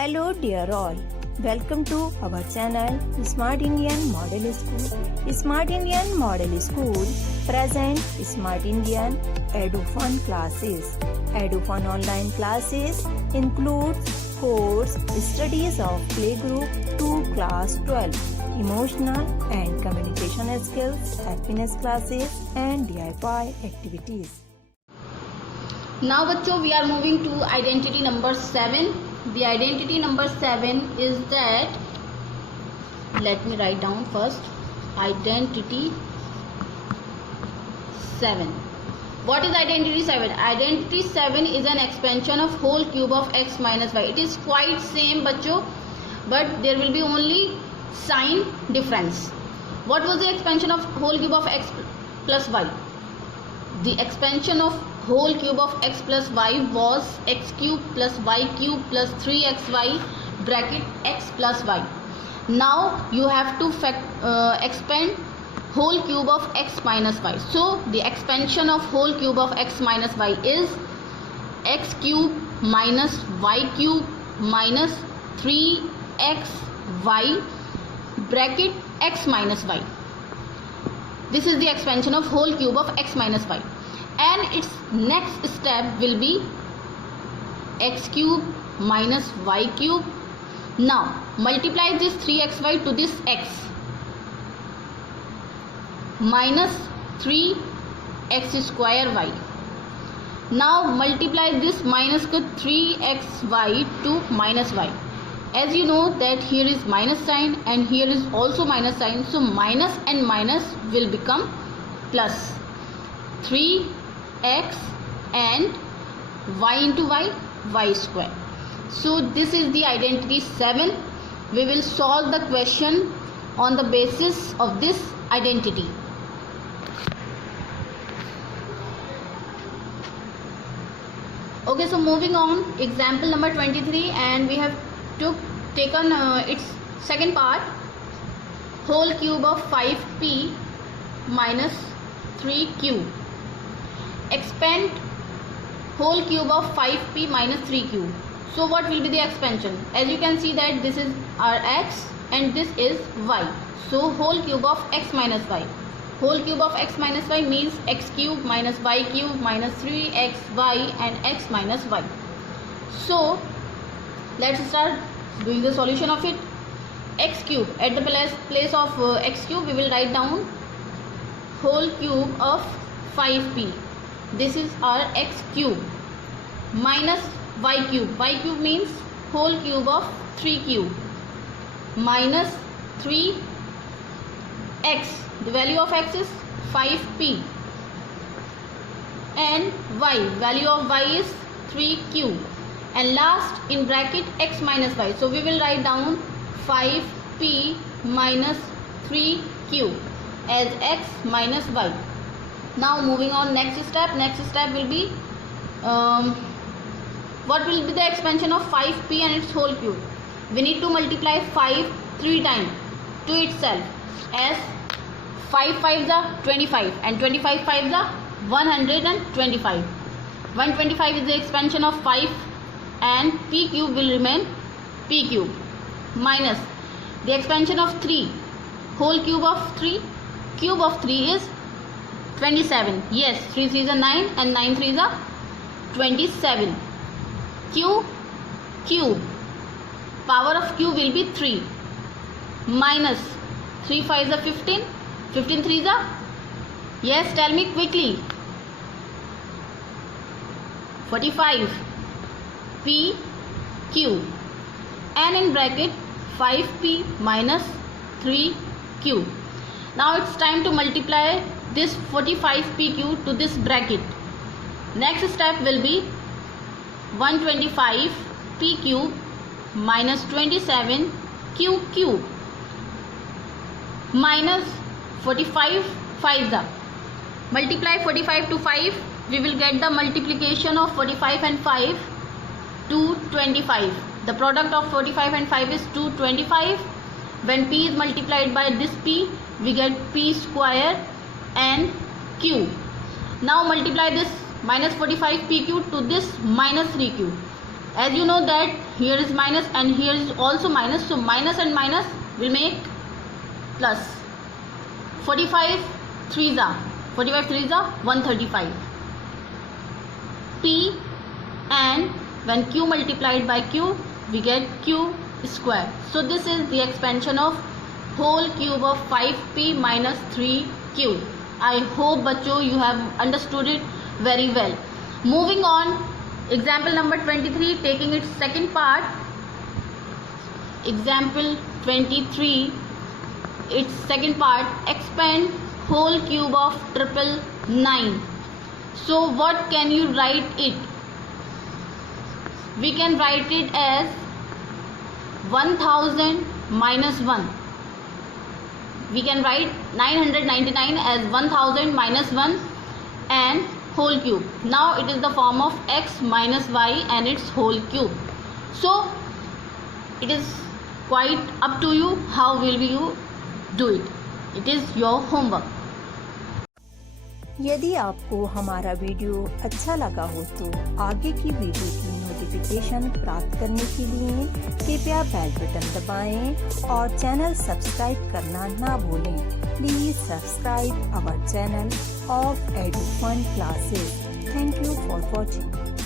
Hello dear all, welcome to our channel Smart Indian Model School. Smart Indian Model School present Smart Indian EduFun classes. EduFun online classes includes course studies of playgroup to class 12, emotional and communication skills, happiness classes and DIY activities. Now बच्चों we are moving to identity number 7. The identity number 7 is that, let me write down first, identity 7. What is identity 7? Identity 7 is an expansion of whole cube of x minus y. It is quite same बच्चों, but there will be only sign difference. What was the expansion of whole cube of x plus y? The expansion of whole cube of x plus y was x cube plus y cube plus 3xy bracket x plus y. Now you have to expand whole cube of x minus y. So the expansion of whole cube of x minus y is x cube minus y cube minus 3xy bracket x minus y. This is the expansion of whole cube of x minus y. And its next step will be x cube minus y cube. Now multiply this 3xy to this x minus 3x square y. Now multiply this minus 3xy to minus y. As you know that here is minus sign and here is also minus sign, so minus and minus will become plus. 3x and y into y square. So this is the identity 7. We will solve the question on the basis of this identity. Okay, so moving on, example number 23, and we have taken its second part, whole cube of 5p minus 3q. Expand whole cube of 5p minus 3q. So what will be the expansion? As you can see that this is our x and this is y. So whole cube of x minus y. Whole cube of x minus y means x cube minus y cube minus 3xy and x minus y. So let's start doing the solution of it. X cube, at the place of x cube we will write down whole cube of 5p. This is our x cube minus y cube. Y cube means whole cube of 3q minus 3x. The value of x is 5p and y, value of y is 3q, and last in bracket x minus y. So we will write down 5p minus 3q as x minus y. Now moving on, next step will be what will be the expansion of 5p and its whole cube. We need to multiply 5 3 times to itself, as 5 5s are 25 and 25 5s are 125. 125 is the expansion of 5 and p cube will remain p cube minus the expansion of 3, whole cube of 3, cube of 3 is 27. Yes, 3 3s are 9 and 9 3s are 27. Q cube, power of q will be 3 minus 3 5s are 15, 15 3s are, yes, tell me quickly, 45 p q, and in bracket 5p minus 3q. Now it's time to multiply this 45pq to this bracket. Next step will be 125p cube minus 27q cube minus 45 5s. Multiply 45 to 5, we will get the multiplication of 45 and 5 to 25. The product of 45 and 5 is 225. When p is multiplied by this p, we get p square and q. Now multiply this minus 45pq to this minus 3q. As you know that here is minus and here is also minus, so minus and minus will make plus. 45 3s are 135 p, and when q multiplied by q we get q square. So this is the expansion of whole cube of 5p minus 3q. I hope bachcho you have understood it very well. Moving on, example number 23, taking its second part. Example 23, its second part, expand whole cube of 999. So what can you write it? We can write it as 1000 minus 1. We can write 999 as 1000 minus 1 and whole cube. Now it is the form of x minus y and its whole cube. So it is quite up to you how will you do it. It is your homework. यदि आपको हमारा video अच्छा लगा हो तो आगे की video की नोटिफिकेशन प्राप्त करने के लिए कृपया बेल बटन दबाएं और चैनल सब्सक्राइब करना ना भूलें। Please subscribe our channel of Edufun classes. Thank you for watching.